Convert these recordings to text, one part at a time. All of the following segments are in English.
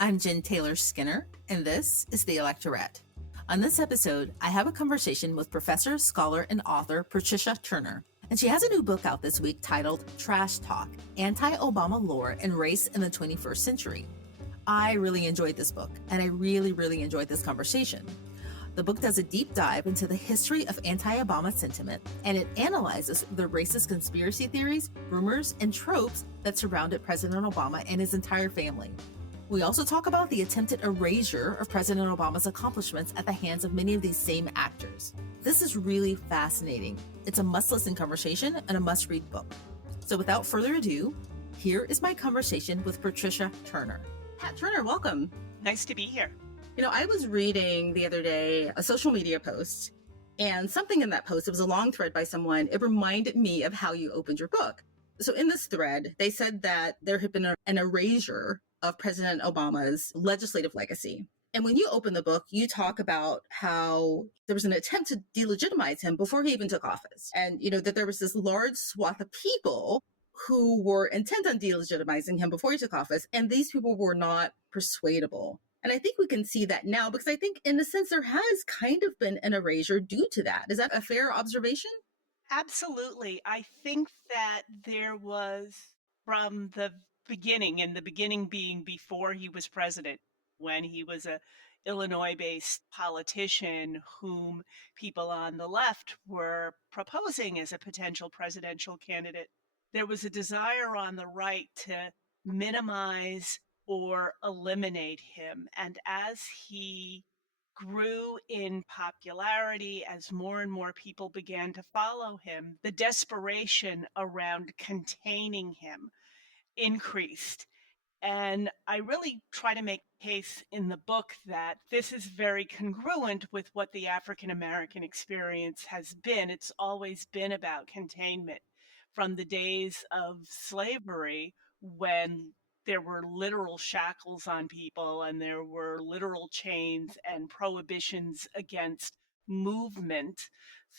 I'm Jen Taylor Skinner, and this is the Electorette. On this episode, I have a conversation with professor, scholar, and author Patricia Turner, and she has a new book out this week titled Trash Talk: Anti-Obama Lore and Race in the 21st Century. I really enjoyed this book, and I really enjoyed this conversation. The book does a deep dive into the history of anti-Obama sentiment, and it analyzes the racist conspiracy theories, rumors, and tropes that surrounded President Obama and his entire family. We also talk about the attempted erasure of President Obama's accomplishments at the hands of many of these same actors. This is really fascinating. It's a must-listen conversation and a must-read book. So without further ado, here is my conversation with Patricia Turner. Pat Turner, welcome. Nice to be here. You know, I was reading the other day a social media post, and something in that post, it was a long thread by someone, it reminded me of how you opened your book. So in this thread, they said that there had been an erasure of President Obama's legislative legacy. And when you open the book, you talk about how there was an attempt to delegitimize him before he even took office. And, you know, that there was this large swath of people who were intent on delegitimizing him before he took office. And these people were not persuadable. And I think we can see that now, because I think in a sense there has kind of been an erasure due to that. Is that a fair observation? Absolutely. I think that there was, from the beginning, and the beginning being before he was president, when he was a Illinois-based politician whom people on the left were proposing as a potential presidential candidate, there was a desire on the right to minimize or eliminate him. And as he grew in popularity, as more and more people began to follow him, the desperation around containing him increased. And I really try to make a case in the book that this is very congruent with what the African American experience has been. It's always been about containment from the days of slavery, when there were literal shackles on people and there were literal chains and prohibitions against movement,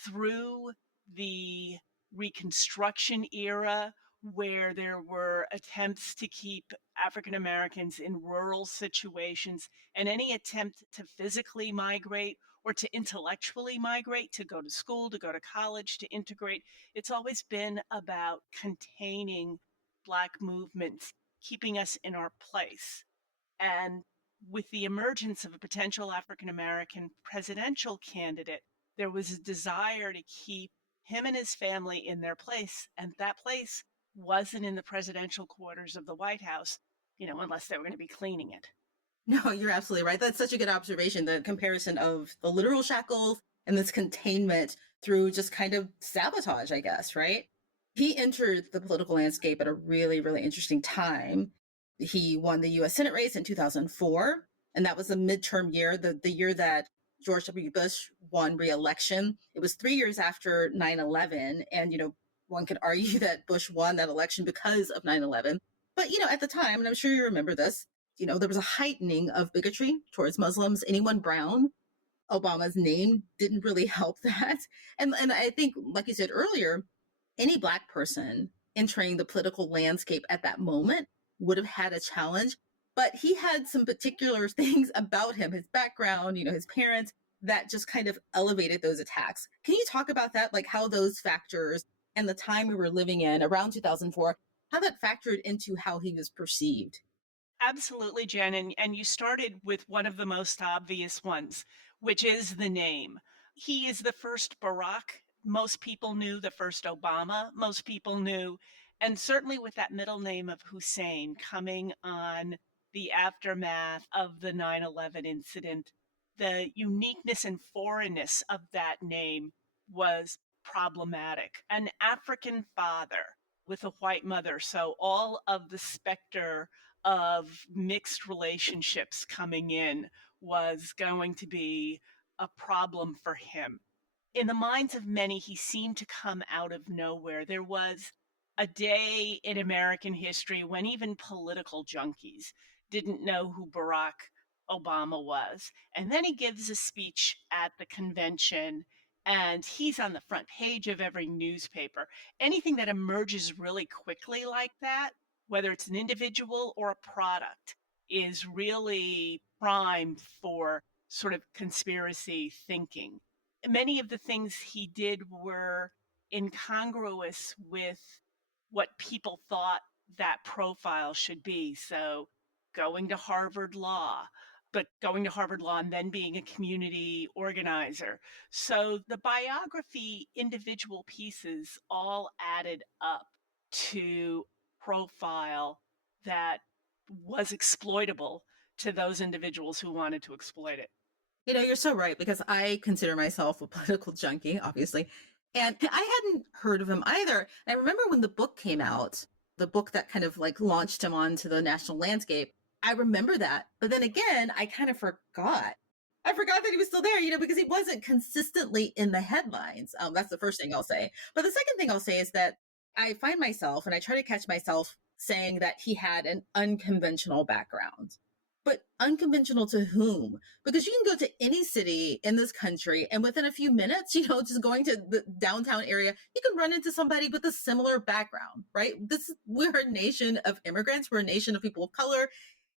through the Reconstruction era, where there were attempts to keep African Americans in rural situations, and any attempt to physically migrate or to intellectually migrate, to go to school, to go to college, to integrate. It's always been about containing Black movements, keeping us in our place. And with the emergence of a potential African American presidential candidate, there was a desire to keep him and his family in their place. And that place wasn't in the presidential quarters of the White House, unless they were going to be cleaning it. No, you're absolutely right. That's such a good observation, the comparison of the literal shackles and this containment through just kind of sabotage, I guess, right? He entered the political landscape at a really interesting time. He won the U.S. Senate race in 2004, and that was a midterm year, the year that George W. Bush won re-election. It was 3 years after 9/11, and, one could argue that Bush won that election because of 9/11. But, at the time, and I'm sure you remember this, there was a heightening of bigotry towards Muslims. Anyone brown, Obama's name didn't really help that. And I think, like you said earlier, any Black person entering the political landscape at that moment would have had a challenge. But he had some particular things about him, his background, his parents, that just kind of elevated those attacks. Can you talk about that, like how those factors and the time we were living in around 2004, how that factored into how he was perceived? Absolutely, Jen. And you started with one of the most obvious ones, which is the name. He is the first Barack most people knew, the first Obama most people knew, and certainly with that middle name of Hussein coming on the aftermath of the 9/11 incident, the uniqueness and foreignness of that name was problematic. An African father with a white mother, so all of the specter of mixed relationships coming in was going to be a problem for him. In the minds of many, he seemed to come out of nowhere. There was a day in American history when even political junkies didn't know who Barack Obama was. And then he gives a speech at the convention, and he's on the front page of every newspaper. Anything that emerges really quickly like that, whether it's an individual or a product, is really primed for sort of conspiracy thinking. Many of the things he did were incongruous with what people thought that profile should be. So, going to Harvard Law, but going to Harvard Law and then being a community organizer. So, the biography individual pieces all added up to profile that was exploitable to those individuals who wanted to exploit it. You're so right because I consider myself a political junkie, obviously. And I hadn't heard of him either. And I remember when the book came out, the book that kind of like launched him onto the national landscape. I remember that. But then again, I kind of forgot. I forgot that he was still there, because he wasn't consistently in the headlines. That's the first thing I'll say. But the second thing I'll say is that I find myself, and I try to catch myself saying that he had an unconventional background. But unconventional to whom? Because you can go to any city in this country and within a few minutes, just going to the downtown area, you can run into somebody with a similar background, right? We're a nation of immigrants. We're a nation of people of color.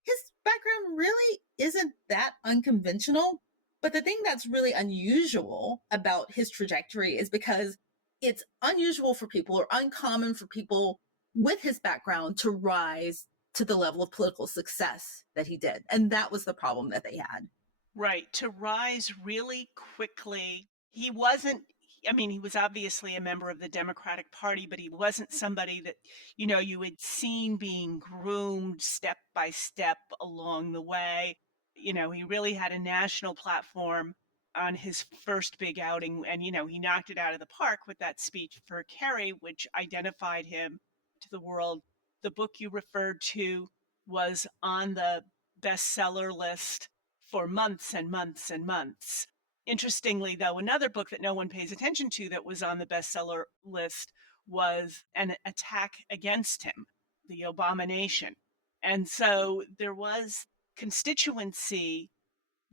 His background really isn't that unconventional. But the thing that's really unusual about his trajectory is because it's unusual for people or uncommon for people with his background to rise to the level of political success that he did. And that was the problem that they had. Right, to rise really quickly. He wasn't I mean, he was obviously a member of the Democratic Party, but he wasn't somebody that, you had seen being groomed step by step along the way. He really had a national platform on his first big outing, and, he knocked it out of the park with that speech for Kerry, which identified him to the world. The book you referred to was on the bestseller list for months and months and months. Interestingly, though, another book that no one pays attention to that was on the bestseller list was An Attack Against Him, The Abomination. And so there was constituency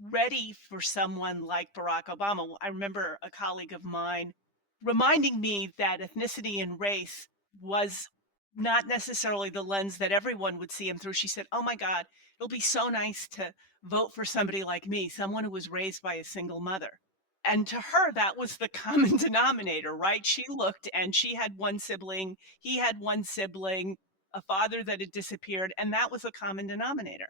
ready for someone like Barack Obama. I remember a colleague of mine reminding me that ethnicity and race was not necessarily the lens that everyone would see him through. She said, "Oh my God, it'll be so nice to vote for somebody like me, someone who was raised by a single mother." And to her, that was the common denominator, right? She looked and she had one sibling, he had one sibling, a father that had disappeared, and that was a common denominator.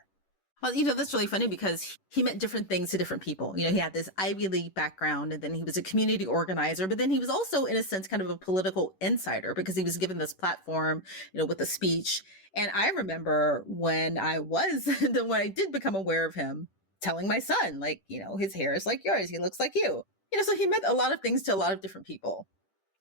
Well, that's really funny because he meant different things to different people. He had this Ivy League background and then he was a community organizer, but then he was also, in a sense, kind of a political insider because he was given this platform, with a speech. And I remember when when I did become aware of him, telling my son, like, his hair is like yours, he looks like you. So he meant a lot of things to a lot of different people.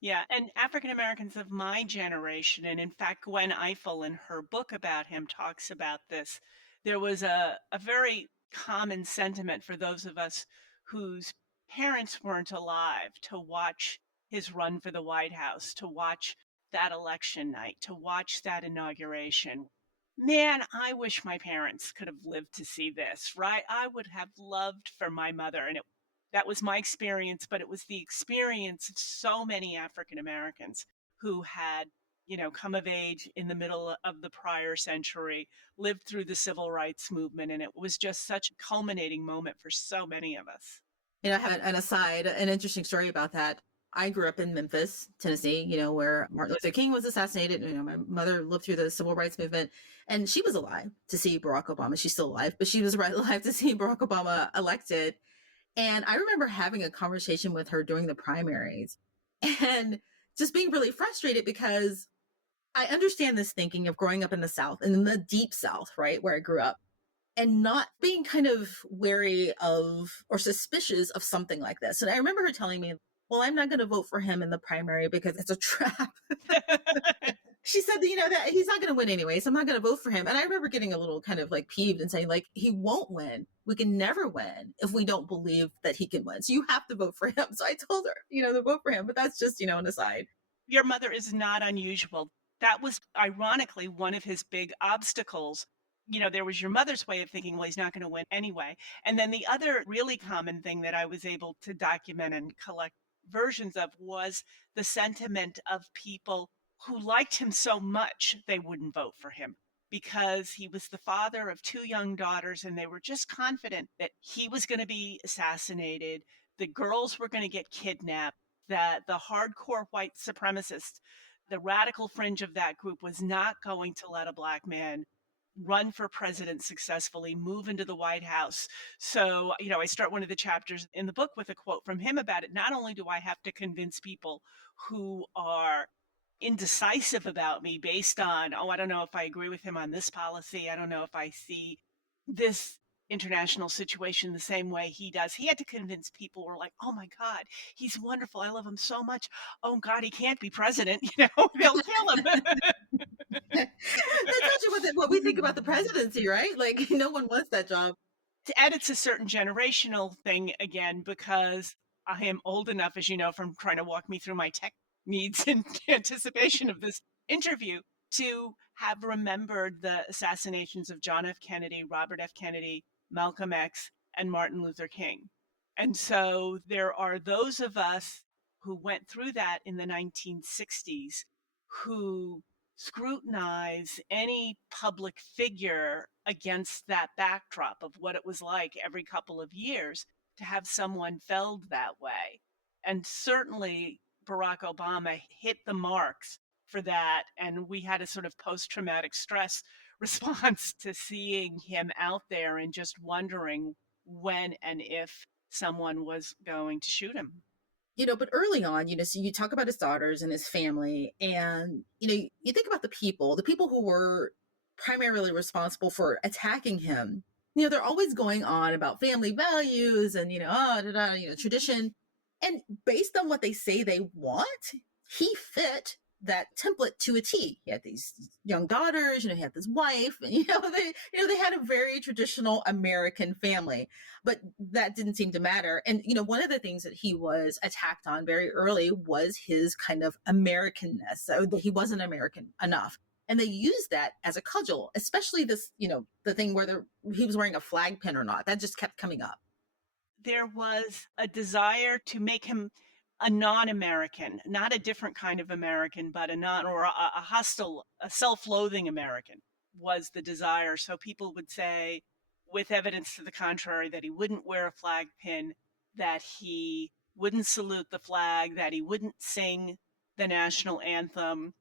Yeah, and African Americans of my generation, and in fact, Gwen Ifill in her book about him talks about this. There was a very common sentiment for those of us whose parents weren't alive to watch his run for the White House, to watch that election night, to watch that inauguration. Man, I wish my parents could have lived to see this, right? I would have loved for my mother, and that was my experience, but it was the experience of so many African Americans who had, come of age in the middle of the prior century, lived through the civil rights movement, and it was just such a culminating moment for so many of us. I have an aside, an interesting story about that. I grew up in Memphis, Tennessee, where Martin Luther King was assassinated. My mother lived through the civil rights movement and she was alive to see Barack Obama. She's still alive, but she was alive to see Barack Obama elected. And I remember having a conversation with her during the primaries and just being really frustrated because I understand this thinking of growing up in the South and in the deep South, right, where I grew up, and not being kind of wary of or suspicious of something like this. And I remember her telling me, well, I'm not going to vote for him in the primary because it's a trap. She said that, that he's not going to win anyway, so I'm not going to vote for him. And I remember getting a little kind of like peeved and saying, like, he won't win. We can never win if we don't believe that he can win. So you have to vote for him. So I told her, to vote for him. But that's just, an aside. Your mother is not unusual. That was ironically one of his big obstacles. There was your mother's way of thinking, well, he's not going to win anyway. And then the other really common thing that I was able to document and collect versions of was the sentiment of people who liked him so much they wouldn't vote for him. because he was the father of two young daughters and they were just confident that he was going to be assassinated, the girls were going to get kidnapped, that the hardcore white supremacists, the radical fringe of that group, was not going to let a black man run for president successfully, move into the White House. So, I start one of the chapters in the book with a quote from him about it. Not only do I have to convince people who are indecisive about me based on, oh, I don't know if I agree with him on this policy. I don't know if I see this international situation the same way he does. He had to convince people who were like, oh my God, he's wonderful. I love him so much. Oh God, he can't be president. They'll kill him. That's actually what we think about the presidency, right? Like, no one wants that job. And it's a certain generational thing again, because I am old enough, as you know, from trying to walk me through my tech needs in anticipation of this interview, to have remembered the assassinations of John F. Kennedy, Robert F. Kennedy, Malcolm X, and Martin Luther King. And so there are those of us who went through that in the 1960s who scrutinize any public figure against that backdrop of what it was like every couple of years to have someone felled that way. And certainly Barack Obama hit the marks for that. And we had a sort of post traumatic stress response to seeing him out there and just wondering when and if someone was going to shoot him. But early on, so you talk about his daughters and his family, and, you think about the people who were primarily responsible for attacking him. They're always going on about family values and, tradition. And based on what they say they want, he fit that template to a T. He had these young daughters, he had this wife, and they had a very traditional American family, but that didn't seem to matter. And one of the things that he was attacked on very early was his kind of Americanness, so that he wasn't American enough. And they used that as a cudgel, especially this, the thing whether he was wearing a flag pin or not. That just kept coming up. There was a desire to make him a non-American, not a different kind of American, but a non or a hostile, a self-loathing American was the desire. So people would say, with evidence to the contrary, that he wouldn't wear a flag pin, that he wouldn't salute the flag, that he wouldn't sing the national anthem.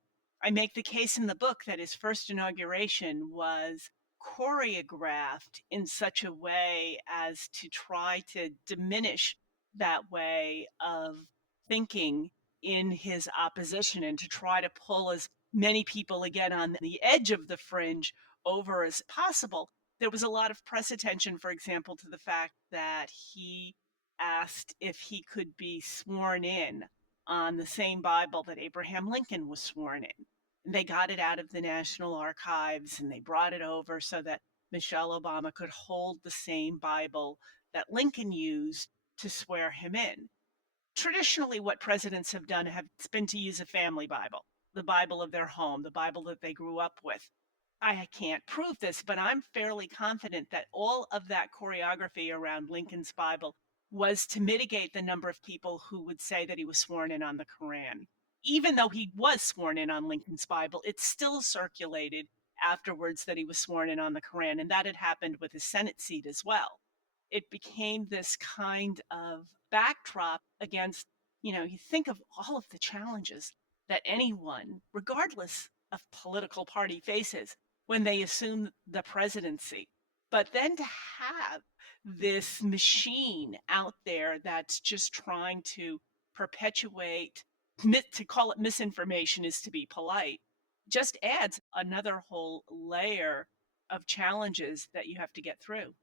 I make the case in the book that his first inauguration was choreographed in such a way as to try to diminish that way of thinking in his opposition and to try to pull as many people again on the edge of the fringe over as possible. There was a lot of press attention, for example, to the fact that he asked if he could be sworn in on the same Bible that Abraham Lincoln was sworn in. They got it out of the National Archives and they brought it over so that Michelle Obama could hold the same Bible that Lincoln used to swear him in. Traditionally, what presidents have done has been to use a family Bible, the Bible of their home, the Bible that they grew up with. I can't prove this, but I'm fairly confident that all of that choreography around Lincoln's Bible was to mitigate the number of people who would say that he was sworn in on the Quran. Even though he was sworn in on Lincoln's Bible, it still circulated afterwards that he was sworn in on the Quran, and that had happened with his Senate seat as well. It became this kind of backdrop against, you think of all of the challenges that anyone, regardless of political party, faces when they assume the presidency. But then to have this machine out there that's just trying to perpetuate, to call it misinformation is to be polite, just adds another whole layer of challenges that you have to get through.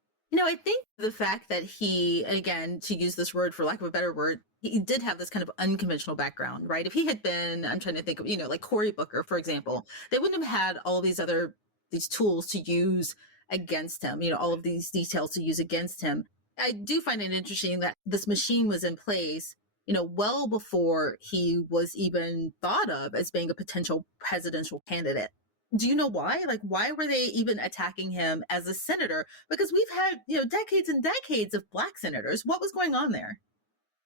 I think the fact that he, again, to use this word for lack of a better word, he did have this kind of unconventional background, right? If he had been, I'm trying to think of, like Cory Booker, for example, they wouldn't have had all these tools to use against him, all of these details to use against him. I do find it interesting that this machine was in place, well before he was even thought of as being a potential presidential candidate. Do you know why? Like, why were they even attacking him as a senator? Because we've had, decades and decades of Black senators. What was going on there?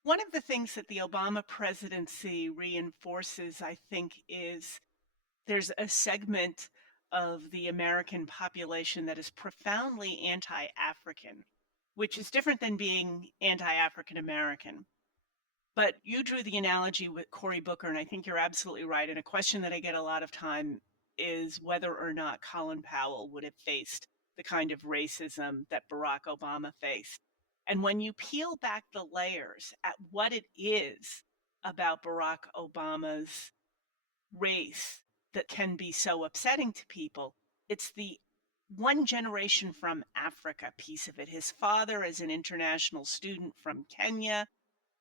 One of the things that the Obama presidency reinforces, I think, is there's a segment of the American population that is profoundly anti African, which is different than being anti African American. But you drew the analogy with Cory Booker, and I think you're absolutely right. And a question that I get a lot of time is whether or not Colin Powell would have faced the kind of racism that Barack Obama faced. And when you peel back the layers at what it is about Barack Obama's race that can be so upsetting to people, it's the one generation from Africa piece of it. His father is an international student from Kenya.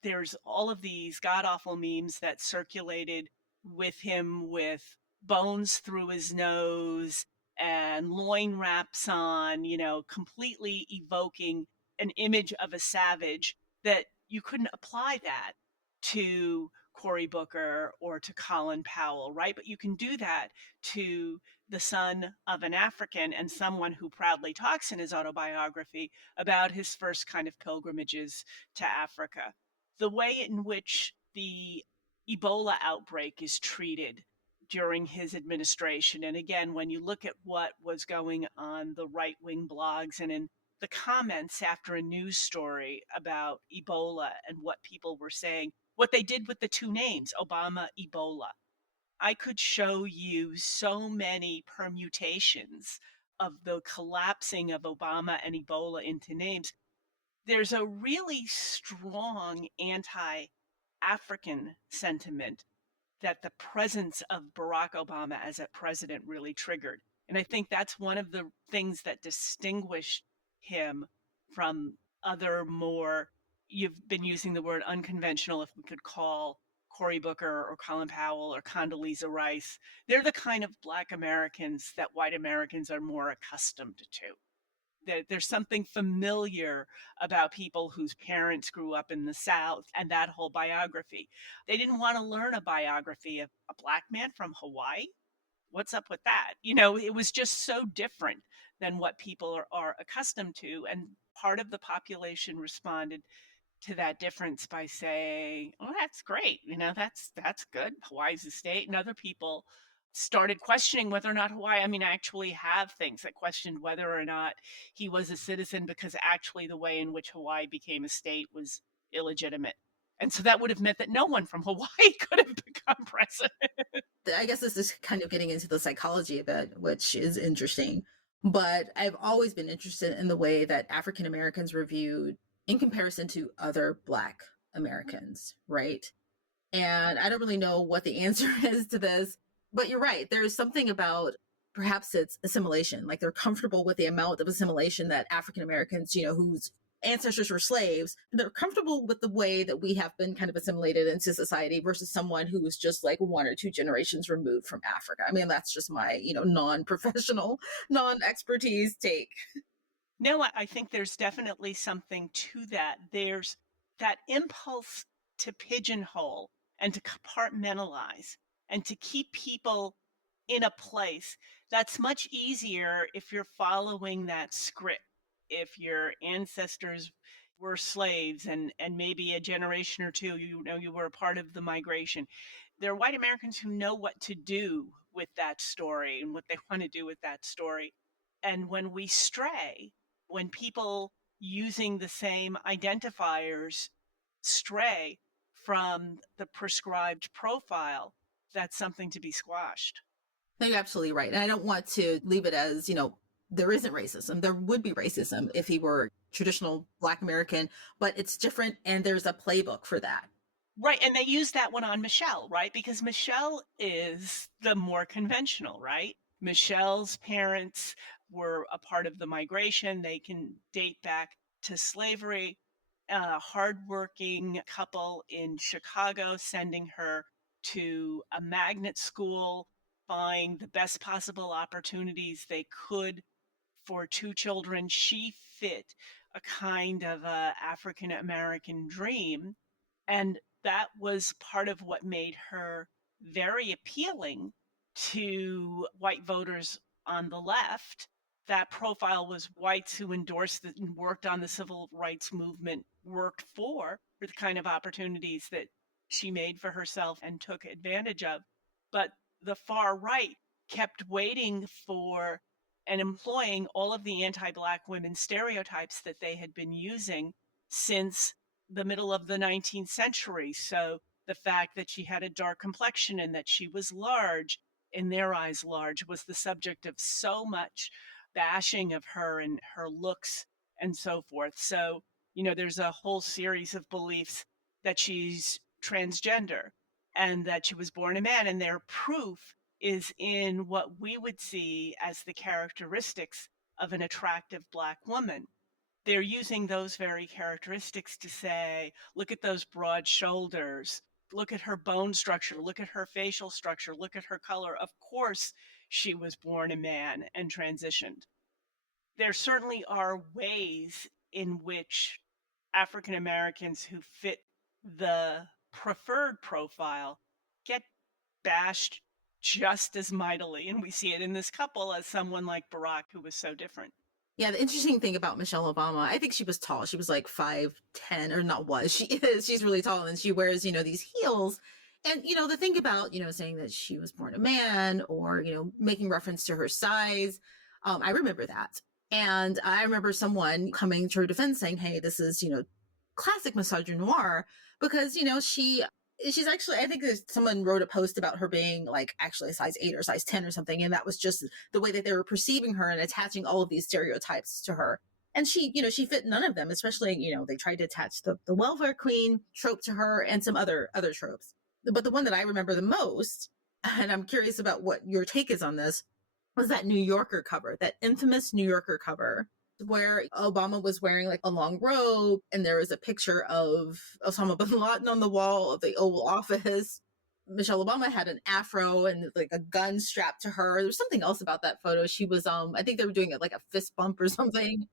There's all of these god awful memes that circulated with him with bones through his nose and loin wraps on, completely evoking an image of a savage that you couldn't apply that to Cory Booker or to Colin Powell, right? But you can do that to the son of an African and someone who proudly talks in his autobiography about his first kind of pilgrimages to Africa. The way in which the Ebola outbreak is treated during his administration. And again, when you look at what was going on the right wing blogs and in the comments after a news story about Ebola and what people were saying, what they did with the two names, Obama, Ebola. I could show you so many permutations of the collapsing of Obama and Ebola into names. There's a really strong anti African sentiment that the presence of Barack Obama as a president really triggered. And I think that's one of the things that distinguished him from other more, you've been using the word unconventional, if we could call Cory Booker or Colin Powell or Condoleezza Rice. They're the kind of Black Americans that white Americans are more accustomed to. There's something familiar about people whose parents grew up in the South and that whole biography. They didn't want to learn a biography of a Black man from Hawaii. What's up with that? It was just so different than what people are accustomed to. And part of the population responded to that difference by saying, "Oh, that's great. That's good. Hawaii's a state." And other people started questioning whether or not Hawaii, I mean, I actually have things that questioned whether or not he was a citizen because actually the way in which Hawaii became a state was illegitimate. And so that would have meant that no one from Hawaii could have become president. I guess this is kind of getting into the psychology of it, which is interesting. But I've always been interested in the way that African Americans were viewed in comparison to other Black Americans, right? And I don't really know what the answer is to this, but you're right. There's something about perhaps it's assimilation, like they're comfortable with the amount of assimilation that African Americans, whose ancestors were slaves, they're comfortable with the way that we have been kind of assimilated into society versus someone who was just like one or two generations removed from Africa. I mean, that's just my, non-professional, non-expertise take. No, I think there's definitely something to that. There's that impulse to pigeonhole and to compartmentalize and to keep people in a place that's much easier if you're following that script. If your ancestors were slaves and maybe a generation or two, you were a part of the migration. There are white Americans who know what to do with that story and what they want to do with that story. And when we stray, when people using the same identifiers stray from the prescribed profile, that's something to be squashed. No, you're absolutely right. And I don't want to leave it as, there isn't racism. There would be racism if he were traditional Black American, but it's different and there's a playbook for that. Right. And they use that one on Michelle, right? Because Michelle is the more conventional, right? Michelle's parents were a part of the migration. They can date back to slavery. A hardworking couple in Chicago sending her to a magnet school, buying the best possible opportunities they could for two children. She fit a kind of a African American dream, and that was part of what made her very appealing to white voters on the left. That profile was whites who endorsed it and worked on the civil rights movement, worked for the kind of opportunities that she made for herself and took advantage of. But the far right kept waiting for and employing all of the anti-Black women stereotypes that they had been using since the middle of the 19th century. So the fact that she had a dark complexion and that she was large, in their eyes, large, was the subject of so much bashing of her and her looks and so forth. So, there's a whole series of beliefs that she's transgender and that she was born a man, and their proof is in what we would see as the characteristics of an attractive Black woman. They're using those very characteristics to say, look at those broad shoulders, look at her bone structure, look at her facial structure, look at her color. Of course, she was born a man and transitioned. There certainly are ways in which African Americans who fit the preferred profile get bashed just as mightily. And we see it in this couple as someone like Barack, who was so different. Yeah, the interesting thing about Michelle Obama, I think she was tall. She was like 5'10", or not was. She is. She's really tall, and she wears, these heels. And, the thing about, saying that she was born a man, or, making reference to her size, I remember that. And I remember someone coming to her defense saying, hey, this is, classic misogynoir, because, she's actually, I think someone wrote a post about her being like actually a size 8 or size 10 or something. And that was just the way that they were perceiving her and attaching all of these stereotypes to her. And she fit none of them, especially, they tried to attach the welfare queen trope to her and some other tropes. But the one that I remember the most, and I'm curious about what your take is on this, was that New Yorker cover, that infamous New Yorker cover, where Obama was wearing like a long robe, and there was a picture of Osama bin Laden on the wall of the Oval Office. Michelle Obama had an afro and like a gun strapped to her. There was something else about that photo. She was, I think they were doing it like a fist bump or something.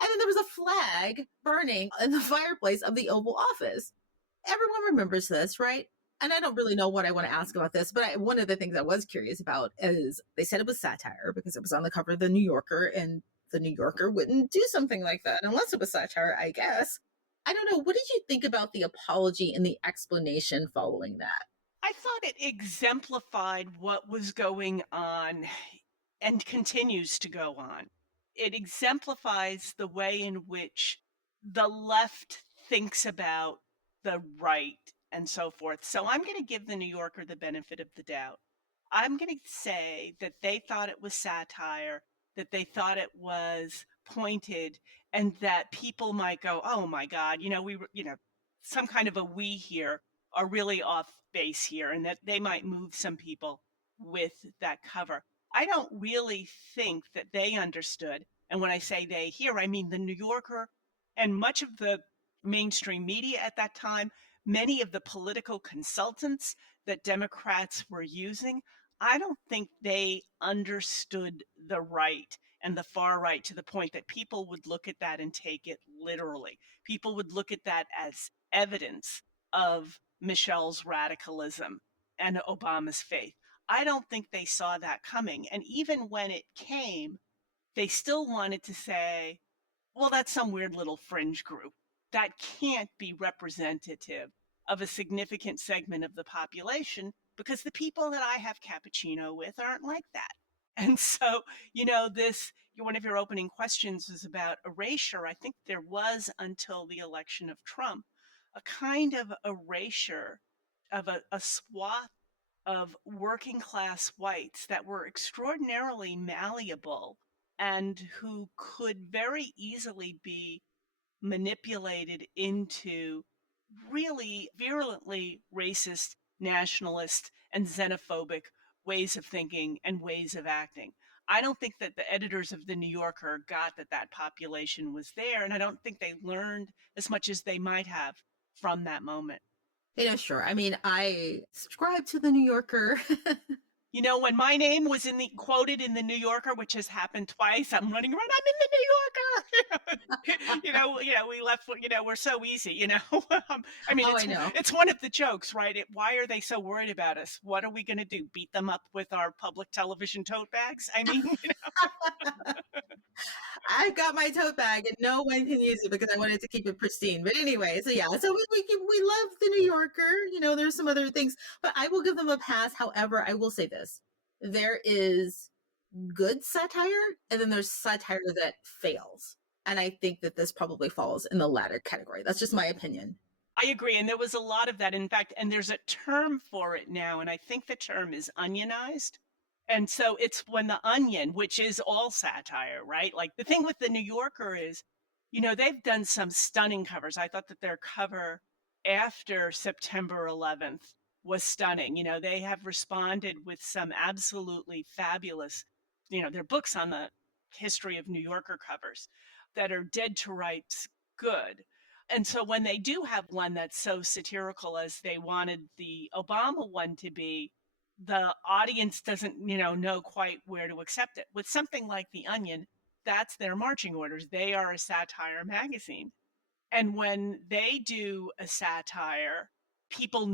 And then there was a flag burning in the fireplace of the Oval Office. Everyone remembers this, right? And I don't really know what I want to ask about this, but one of the things I was curious about is they said it was satire because it was on the cover of the New Yorker, and the New Yorker wouldn't do something like that unless it was satire, I guess. I don't know. What did you think about the apology and the explanation following that? I thought it exemplified what was going on and continues to go on. It exemplifies the way in which the left thinks about the right and so forth. So I'm going to give the New Yorker the benefit of the doubt. I'm going to say that they thought it was satire, that they thought it was pointed, and that people might go, oh my God, some kind of a we here are really off base here, and that they might move some people with that cover. I don't really think that they understood. And when I say they here, I mean the New Yorker and much of the mainstream media at that time, many of the political consultants that Democrats were using. I don't think they understood the right and the far right to the point that people would look at that and take it literally. People would look at that as evidence of Michelle's radicalism and Obama's faith. I don't think they saw that coming. And even when it came, they still wanted to say, well, that's some weird little fringe group. That can't be representative of a significant segment of the population because the people that I have cappuccino with aren't like that. And so, one of your opening questions was about erasure. I think there was, until the election of Trump, a kind of erasure of a swath of working class whites that were extraordinarily malleable and who could very easily be manipulated into really virulently racist, nationalist, and xenophobic ways of thinking and ways of acting. I don't think that the editors of The New Yorker got that that population was there, and I don't think they learned as much as they might have from that moment. Sure. I mean, I subscribe to the New Yorker. When my name was quoted in the New Yorker, which has happened twice, I'm running around. I'm in the New Yorker. We left. We're so easy. I mean, Oh, I know. it's one of the jokes, right? Why are they so worried about us? What are we going to do? Beat them up with our public television tote bags? I mean, I've got my tote bag and no one can use it because I wanted to keep it pristine. But anyway, so yeah, so we love the New Yorker. There's some other things, but I will give them a pass. However, I will say this. there is good satire and then there's satire that fails. And I think that this probably falls in the latter category. That's just my opinion. I agree, and there was a lot of that. In fact, and there's a term for it now, and I think the term is onionized. And so it's when the Onion, which is all satire, right? Like the thing with the New Yorker is, they've done some stunning covers. I thought that their cover after September 11th was stunning. They have responded with some absolutely fabulous, their books on the history of New Yorker covers that are dead to rights good. And so when they do have one that's so satirical as they wanted the Obama one to be, the audience doesn't, know quite where to accept it. With something like The Onion, that's their marching orders. They are a satire magazine. And when they do a satire, people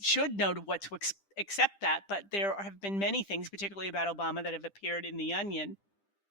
should know to what to accept that. But there have been many things, particularly about Obama, that have appeared in The Onion,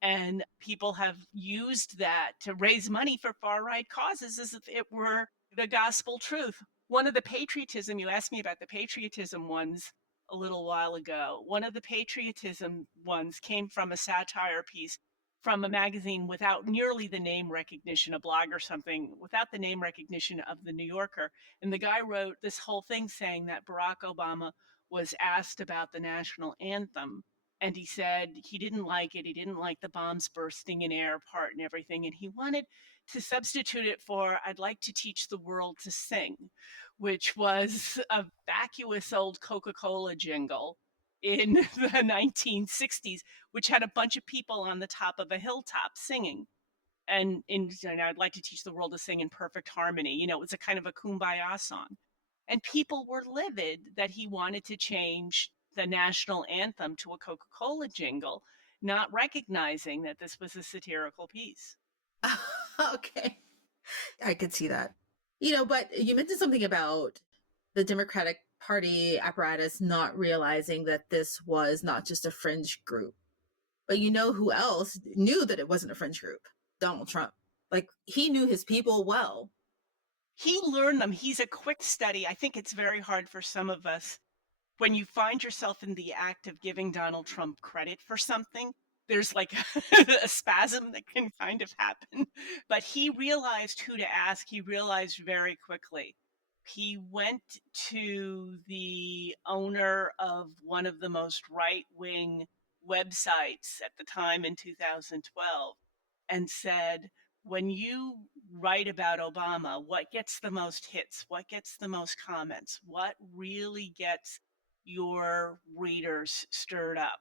and people have used that to raise money for far right causes as if it were the gospel truth. One of the patriotism, you asked me about the patriotism ones a little while ago. One of the patriotism ones came from a satire piece from a magazine without nearly the name recognition, a blog or something, without the name recognition of the New Yorker. And the guy wrote this whole thing saying that Barack Obama was asked about the national anthem, and he said he didn't like it. He didn't like the bombs bursting in air part and everything. And he wanted to substitute it for "I'd like to teach the world to sing," which was a vacuous old Coca-Cola jingle in the 1960s, which had a bunch of people on the top of a hilltop singing. And I'd like to teach the world to sing in perfect harmony. It was a kind of a kumbaya song. And people were livid that he wanted to change the national anthem to a Coca-Cola jingle, not recognizing that this was a satirical piece. Okay. I could see that. But you mentioned something about the Democratic Party apparatus not realizing that this was not just a fringe group. But who else knew that it wasn't a fringe group? Donald Trump. Like, he knew his people well. He learned them. He's a quick study. I think it's very hard for some of us when you find yourself in the act of giving Donald Trump credit for something. There's like a spasm that can kind of happen. But he realized who to ask. He realized very quickly. He went to the owner of one of the most right wing websites at the time in 2012 and said, "When you write about Obama, what gets the most hits? What gets the most comments? What really gets your readers stirred up?"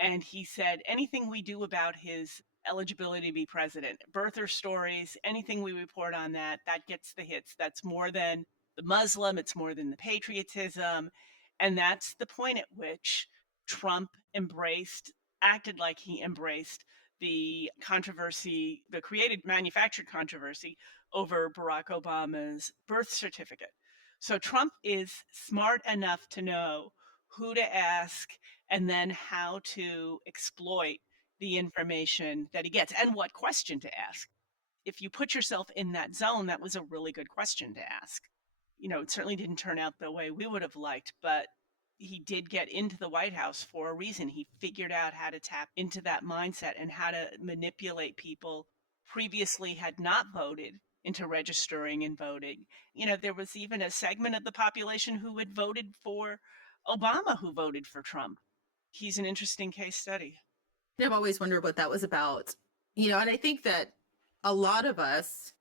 And he said, "Anything we do about his eligibility to be president, birther stories, anything we report on that, that gets the hits. That's more than the Muslim, it's more than the patriotism." And that's the point at which Trump acted like he embraced the controversy, the created manufactured controversy over Barack Obama's birth certificate. So Trump is smart enough to know who to ask and then how to exploit the information that he gets and what question to ask. If you put yourself in that zone, that was a really good question to ask. It certainly didn't turn out the way we would have liked, but he did get into the White House for a reason. He figured out how to tap into that mindset and how to manipulate people previously had not voted into registering and voting. There was even a segment of the population who had voted for Obama who voted for Trump. He's an interesting case study. I've always wondered what that was about. And I think that a lot of us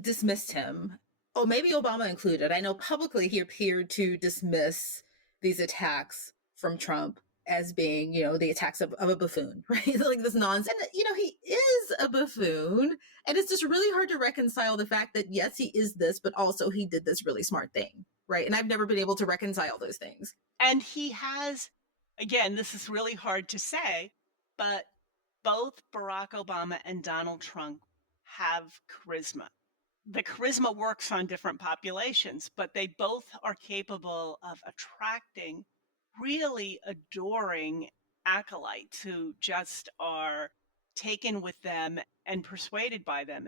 dismissed him. Oh, maybe Obama included. I know publicly he appeared to dismiss these attacks from Trump as being, the attacks of a buffoon, right? Like this nonsense. And, he is a buffoon. And it's just really hard to reconcile the fact that, yes, he is this, but also he did this really smart thing, right? And I've never been able to reconcile those things. And he has, again, this is really hard to say, but both Barack Obama and Donald Trump have charisma. The charisma works on different populations, but they both are capable of attracting really adoring acolytes who just are taken with them and persuaded by them.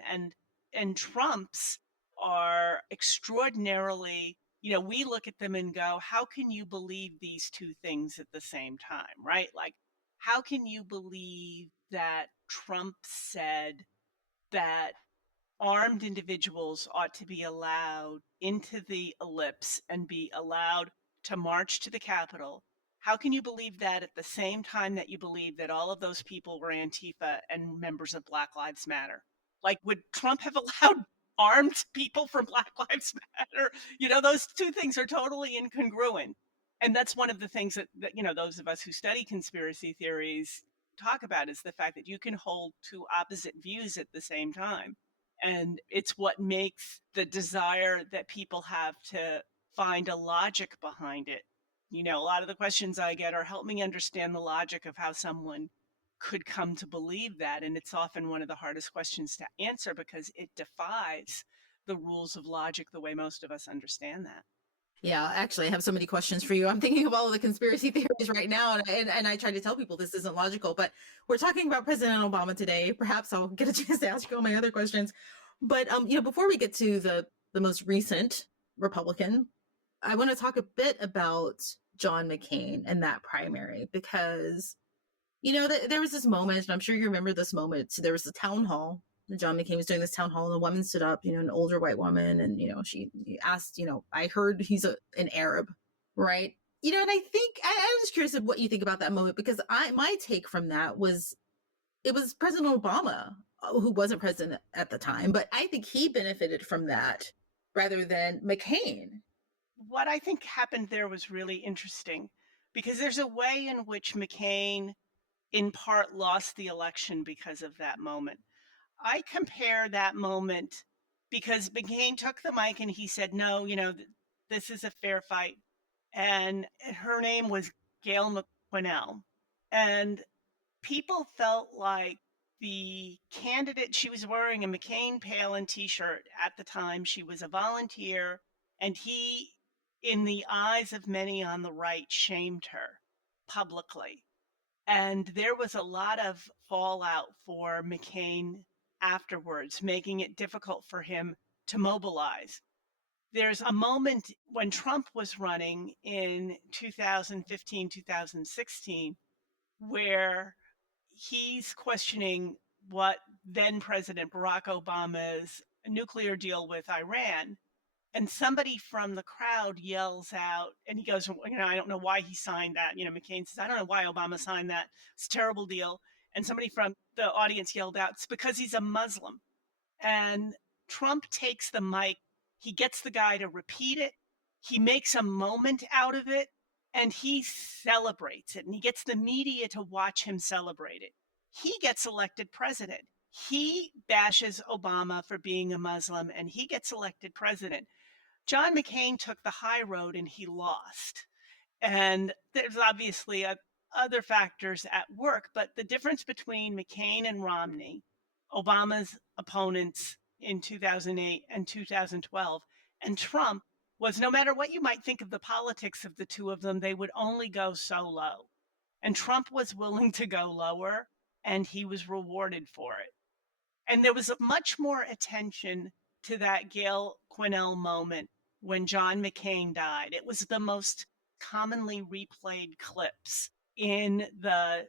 And Trump's are extraordinarily we look at them and go, how can you believe these two things at the same time, right? Like, how can you believe that Trump said that armed individuals ought to be allowed into the ellipse and be allowed to march to the Capitol? How can you believe that at the same time that you believe that all of those people were Antifa and members of Black Lives Matter? Like, would Trump have allowed armed people from Black Lives Matter? Those two things are totally incongruent. And that's one of the things that those of us who study conspiracy theories talk about, is the fact that you can hold two opposite views at the same time. And it's what makes the desire that people have to find a logic behind it. A lot of the questions I get are, help me understand the logic of how someone could come to believe that. And it's often one of the hardest questions to answer, because it defies the rules of logic the way most of us understand that. Yeah, actually, I have so many questions for you. I'm thinking of all of the conspiracy theories right now, and I try to tell people this isn't logical, but we're talking about President Obama today. Perhaps I'll get a chance to ask you all my other questions. But before we get to the most recent Republican, I want to talk a bit about John McCain and that primary, because there was this moment, and I'm sure you remember this moment. So there was a town hall. John McCain was doing this town hall, and a woman stood up, an older white woman, and she asked, I heard he's an Arab, right? And I think I'm just curious of what you think about that moment, because my take from that was, it was President Obama, who wasn't president at the time, but I think he benefited from that rather than McCain. What I think happened there was really interesting, because there's a way in which McCain, in part, lost the election because of that moment. I compare that moment, because McCain took the mic and he said, no, this is a fair fight. And her name was Gail McQuennell. And people felt like the candidate, she was wearing a McCain Palin t-shirt at the time. She was a volunteer, and he, in the eyes of many on the right, shamed her publicly. And there was a lot of fallout for McCain afterwards, making it difficult for him to mobilize. There's a moment when Trump was running in 2015, 2016, where he's questioning what then President Barack Obama's nuclear deal with Iran. And somebody from the crowd yells out, and he goes, I don't know why he signed that. McCain says, I don't know why Obama signed that. It's a terrible deal. And somebody from the audience yelled out, it's because he's a Muslim. And Trump takes the mic. He gets the guy to repeat it. He makes a moment out of it, and he celebrates it. And he gets the media to watch him celebrate it. He gets elected president. He bashes Obama for being a Muslim, and he gets elected president. John McCain took the high road and he lost. And there's obviously other factors at work, but the difference between McCain and Romney, Obama's opponents in 2008 and 2012, and Trump, was, no matter what you might think of the politics of the two of them, they would only go so low. And Trump was willing to go lower, and he was rewarded for it. And there was much more attention to that Gail Quinnell moment when John McCain died. It was the most commonly replayed clips in the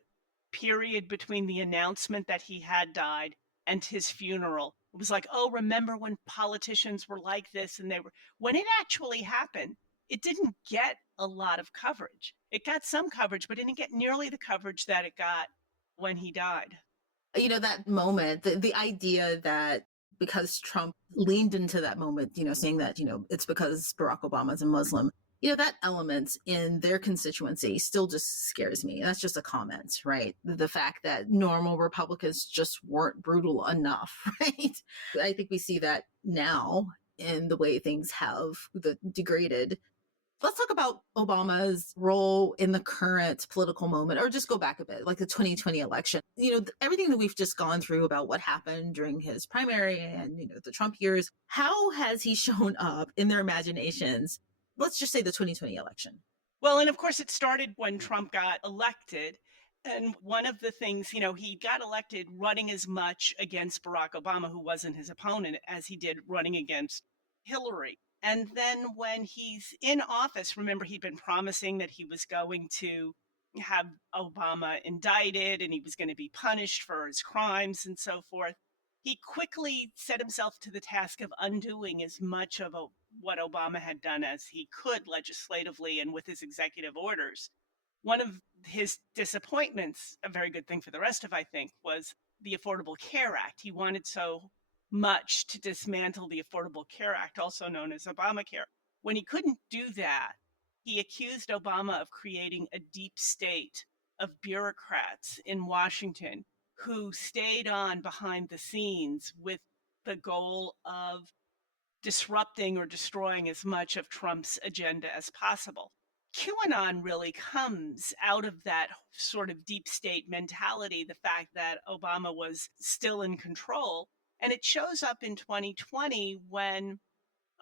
period between the announcement that he had died and his funeral. It was like, oh, remember when politicians were like this? And when it actually happened, it didn't get a lot of coverage. It got some coverage, but it didn't get nearly the coverage that it got when he died. That moment, the idea that because Trump leaned into that moment, saying that, it's because Barack Obama's a Muslim, that element in their constituency still just scares me. That's just a comment, right? The fact that normal Republicans just weren't brutal enough, right? I think we see that now in the way things have degraded. Let's talk about Obama's role in the current political moment, or just go back a bit, like the 2020 election. Everything that we've just gone through about what happened during his primary and, the Trump years, how has he shown up in their imaginations? Let's just say the 2020 election. Well, and of course, it started when Trump got elected. And one of the things, he got elected running as much against Barack Obama, who wasn't his opponent, as he did running against Hillary. And then when he's in office, remember, he'd been promising that he was going to have Obama indicted and he was going to be punished for his crimes and so forth. He quickly set himself to the task of undoing as much of what Obama had done as he could legislatively and with his executive orders. One of his disappointments, a very good thing for the rest of, I think, was the Affordable Care Act. He wanted so much to dismantle the Affordable Care Act, also known as Obamacare. When he couldn't do that, he accused Obama of creating a deep state of bureaucrats in Washington who stayed on behind the scenes with the goal of disrupting or destroying as much of Trump's agenda as possible. QAnon really comes out of that sort of deep state mentality, the fact that Obama was still in control. And it shows up in 2020 when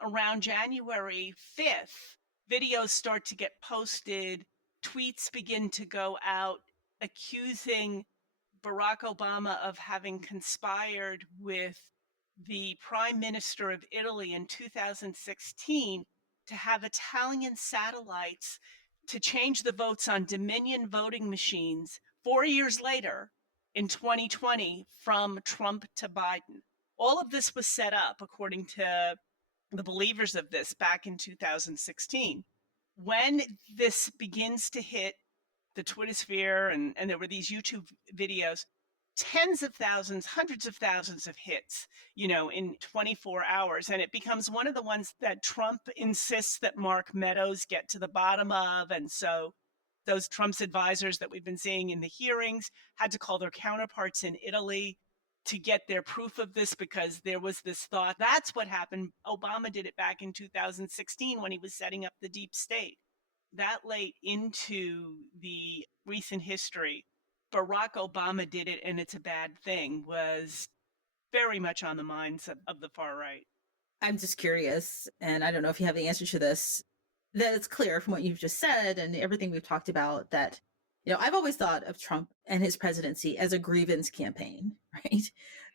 around January 5th, videos start to get posted, tweets begin to go out accusing Barack Obama of having conspired with the prime minister of Italy in 2016 to have Italian satellites to change the votes on Dominion voting machines 4 years later in 2020 from Trump to Biden. All of this was set up, according to the believers of this, back in 2016. When this begins to hit the Twitter sphere, and there were these YouTube videos, tens of thousands, hundreds of thousands of hits, in 24 hours. And it becomes one of the ones that Trump insists that Mark Meadows get to the bottom of. And so those Trump's advisors that we've been seeing in the hearings had to call their counterparts in Italy to get their proof of this, because there was this thought that's what happened. Obama did it back in 2016 when he was setting up the deep state. That late into the recent history, Barack Obama did it and it's a bad thing was very much on the minds of the far right. I'm just curious, and I don't know if you have the answer to this, that it's clear from what you've just said and everything we've talked about that, I've always thought of Trump and his presidency as a grievance campaign, right?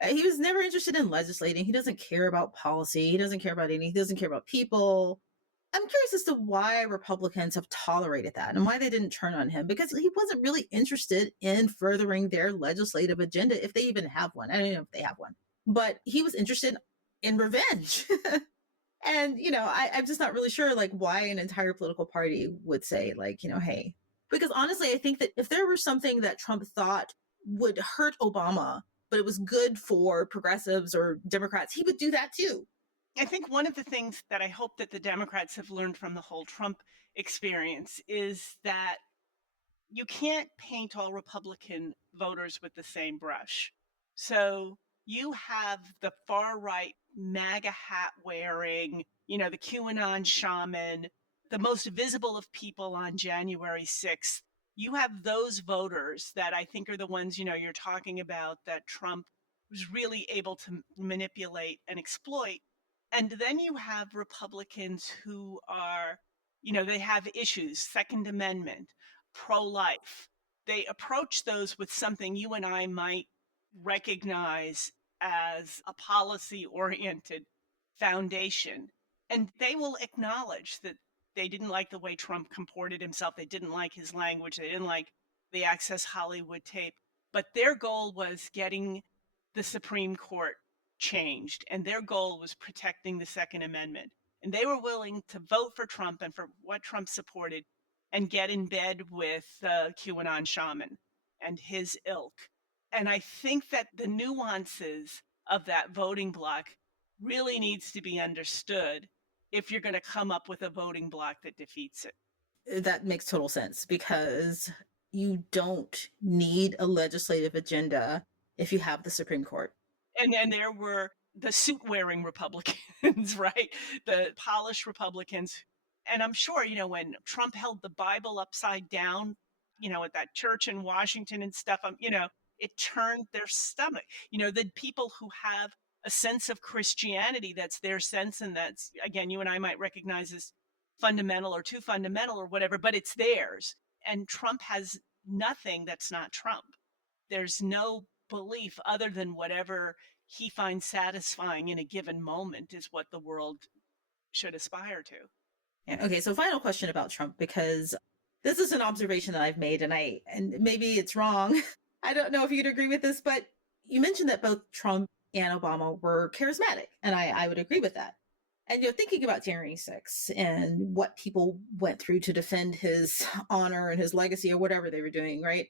He was never interested in legislating. He doesn't care about policy. He doesn't care about anything. He doesn't care about people. I'm curious as to why Republicans have tolerated that and why they didn't turn on him, because he wasn't really interested in furthering their legislative agenda, if they even have one. I don't know if they have one, but he was interested in revenge. And, I'm just not really sure, like, why an entire political party would say, like, hey, because honestly, I think that if there were something that Trump thought would hurt Obama, but it was good for progressives or Democrats, he would do that too. I think one of the things that I hope that the Democrats have learned from the whole Trump experience is that you can't paint all Republican voters with the same brush. So you have the far right MAGA hat wearing, the QAnon shaman, the most visible of people on January 6th. You have those voters that I think are the ones, you're talking about, that Trump was really able to manipulate and exploit. And then you have Republicans who are, they have issues, Second Amendment, pro-life. They approach those with something you and I might recognize as a policy-oriented foundation. And they will acknowledge that they didn't like the way Trump comported himself. They didn't like his language. They didn't like the Access Hollywood tape. But their goal was getting the Supreme Court changed, and their goal was protecting the Second Amendment. And they were willing to vote for Trump and for what Trump supported and get in bed with the QAnon shaman and his ilk. And I think that the nuances of that voting bloc really needs to be understood if you're going to come up with a voting bloc that defeats it. That makes total sense, because you don't need a legislative agenda if you have the Supreme Court. And then there were the suit-wearing Republicans, right? The polished Republicans. And I'm sure, when Trump held the Bible upside down, at that church in Washington and stuff, it turned their stomach. The people who have a sense of Christianity, that's their sense, and that's, again, you and I might recognize as fundamental or too fundamental or whatever, but it's theirs. And Trump has nothing that's not Trump. There's no belief other than whatever he finds satisfying in a given moment is what the world should aspire to. Yeah, okay, so final question about Trump, because this is an observation that I've made, and maybe it's wrong. I don't know if you'd agree with this, but you mentioned that both Trump and Obama were charismatic, and I would agree with that. And thinking about January 6th and what people went through to defend his honor and his legacy or whatever they were doing, right?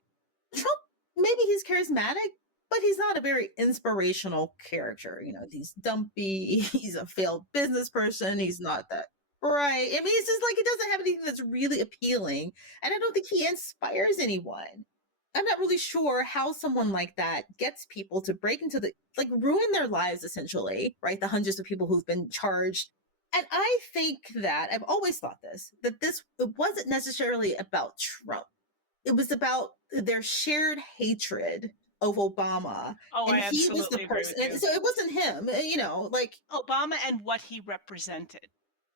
Trump, maybe he's charismatic, but he's not a very inspirational character. He's dumpy, he's a failed business person, he's not that bright. I mean, it's just like he doesn't have anything that's really appealing. And I don't think he inspires anyone. I'm not really sure how someone like that gets people to break into ruin their lives, essentially, right? The hundreds of people who've been charged. And I think that I've always thought that it wasn't necessarily about Trump. It was about their shared hatred of Obama. Oh, And I he was the absolutely agree with person. you. So it wasn't him, Obama and what he represented.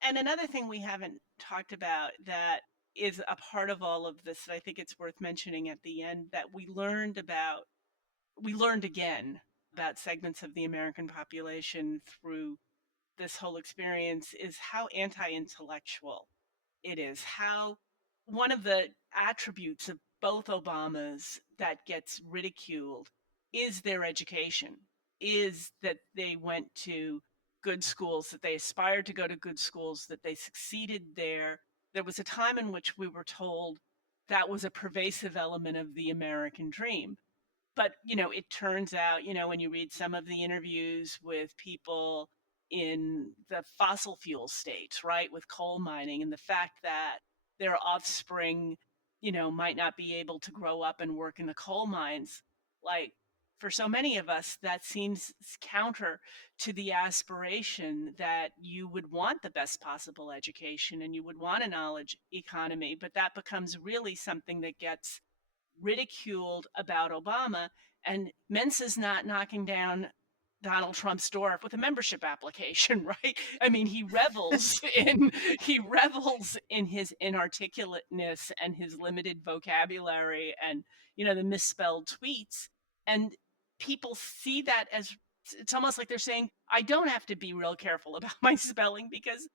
And another thing we haven't talked about that is a part of all of this, I think it's worth mentioning at the end, that we learned again about segments of the American population through this whole experience, is how anti-intellectual it is. How one of the attributes of both Obamas that gets ridiculed is their education, is that they went to good schools, that they aspired to go to good schools, that they succeeded there. There was a time in which we were told that was a pervasive element of the American dream. But, it turns out, when you read some of the interviews with people in the fossil fuel states, right, with coal mining, and the fact that their offspring, might not be able to grow up and work in the coal mines, like, for so many of us, that seems counter to the aspiration that you would want the best possible education and you would want a knowledge economy. But that becomes really something that gets ridiculed about Obama. And Mensa's not knocking down Donald Trump's door with a membership application, right? I mean, he revels in his inarticulateness and his limited vocabulary and the misspelled tweets. And people see that as, it's almost like they're saying, I don't have to be real careful about my spelling because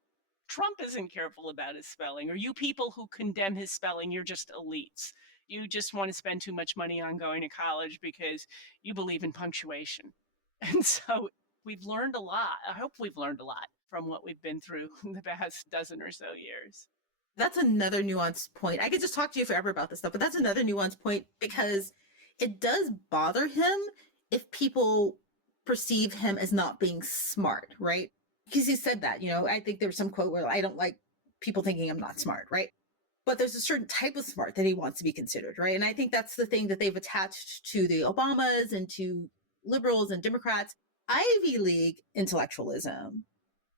Trump isn't careful about his spelling, or you people who condemn his spelling, you're just elites. You just want to spend too much money on going to college because you believe in punctuation. And so we've learned a lot. I hope we've learned a lot from what we've been through in the past dozen or so years. That's another nuanced point. I could just talk to you forever about this stuff, but that's another nuanced point because it does bother him if people perceive him as not being smart, right? Because he said that, I think there was some quote where I don't like people thinking I'm not smart, right? But there's a certain type of smart that he wants to be considered, right? And I think that's the thing that they've attached to the Obamas and to liberals and Democrats, Ivy League intellectualism.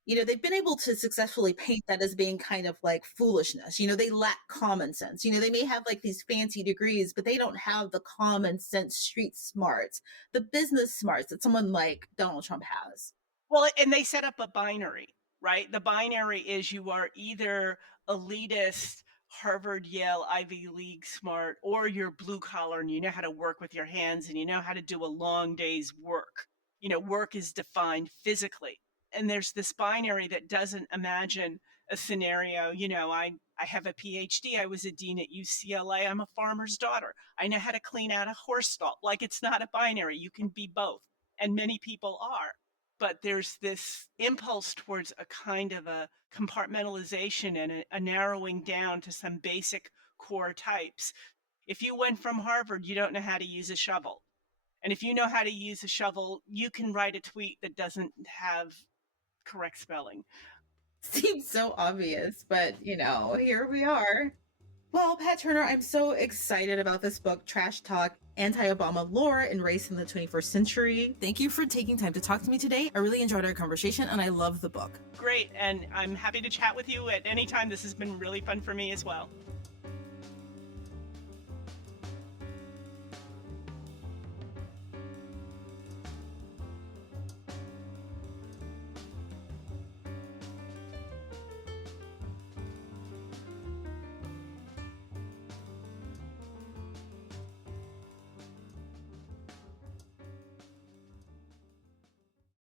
They've been able to successfully paint that as being kind of like foolishness. They lack common sense. They may have like these fancy degrees, but they don't have the common sense street smarts, the business smarts that someone like Donald Trump has. Well, and they set up a binary, right? The binary is you are either elitist, Harvard, Yale, Ivy League smart, or you're blue collar and you know how to work with your hands and you know how to do a long day's work. Work is defined physically. And there's this binary that doesn't imagine a scenario. I have a PhD. I was a dean at UCLA. I'm a farmer's daughter. I know how to clean out a horse stall. Like, it's not a binary. You can be both. And many people are. But there's this impulse towards a kind of a compartmentalization and a narrowing down to some basic core types. If you went from Harvard, you don't know how to use a shovel. And if you know how to use a shovel, you can write a tweet that doesn't have correct spelling. Seems so obvious, but here we are. Well, Pat Turner, I'm so excited about this book, Trash Talk, Anti-Obama Lore and Race in the 21st Century. Thank you for taking time to talk to me today. I really enjoyed our conversation and I love the book. Great, and I'm happy to chat with you at any time. This has been really fun for me as well.